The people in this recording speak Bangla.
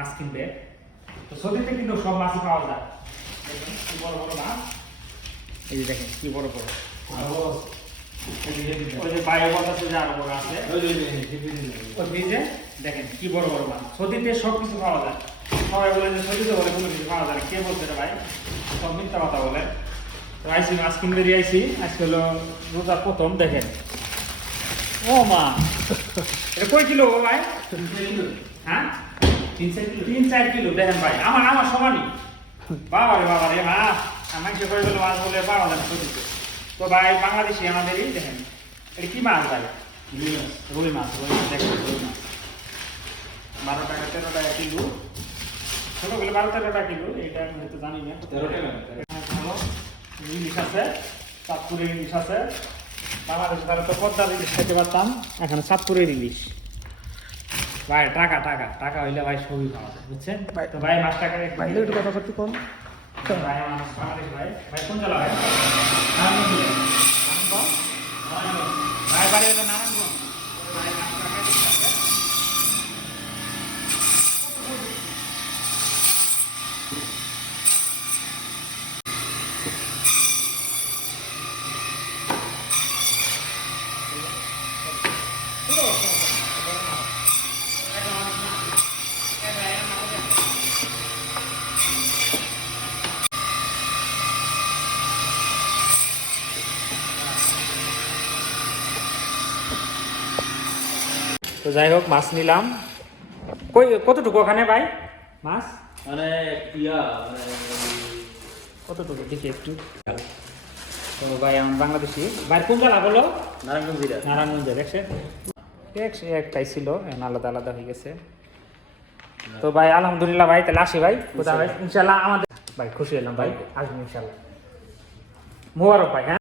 মাছ কিনবে। তো সৌদিতে কিন্তু সব মাছই পাওয়া যায়। দেখেন কি বড় বড় মাছ, এই যে দেখেন কি বড় বড়। ওই যে বাইরে বলতেছে যে আরো বড় আছে, ওই ফ্রিজে দেখেন কি বড় বড় মাছ। সৌদিতে সব কিছু পাওয়া যায়। সবাই বলে যে সৌদিতে বলে কোনো কিছু পাওয়া যায় না, কে বলছে রে ভাই, সব মিথ্যা কথা বলে। তো আইসি মাছ কিনতে দিয়ে আইসি, আজকে হলো রোজার প্রথম। দেখেন ও মা, এটা কয় কিলো গো ভাই? হ্যাঁ 3-4 কিলো। দেখেন ভাই আমার আমার সমানই। বাবা রে মাছ আমাকে করে গেল মাছ বলে পাওয়া যায় না সৌদিতে। তো ভাই বাংলাদেশি আমাদেরই। দেখেন এটা কি মাছ ভাই? রুই মাছ। দেখেন রুই মাছ 12 টাকা 13 টাকা কিলো, ছোট গুলো 12-13 টাকা কিলো। এইটা আমি হয়তো জানি না। 13 টাকা ভালো ইলিশ আছে, চাঁদপুরের ইলিশ আছে। বাংলাদেশে তারা তো পদ্মার ইলিশ খেতে পারতাম, এখানে চাঁদপুরের ইলিশ। ভাই টাকা টাকা টাকা হইলে ভাই সবই পাওয়া যায়, বুঝছেন? তো ভাই মাছ টাকা ভাই একটু কথা করতে কোন ভাই আমার বাংলাদেশ। ভাই ভাই কোন জেলা ভাই? ভাই বাড়ি হলো নারায়ণগঞ্জ। ভাই মাছ টাকা দিতে হবে। তো যাই হোক মাছ নিলাম। কই কতটুকু ওখানে ভাই মাছ? মানে কতটুকু দেখি একটু। তো ভাই আমার বাংলাদেশি ভাই কোন জেলা বলো? নারায়ণগঞ্জ। দেখছেন একটাই ছিল, এখন আলাদা আলাদা হয়ে গেছে। তো ভাই আলহামদুলিল্লাহ ভাই, তাহলে আসি ভাই। কোথা ভাই ইনশাল্লাহ আমাদের ভাই খুশি হলাম ভাই, আসবো ইনশাল্লাহ। মোবারক ভাই। হ্যাঁ।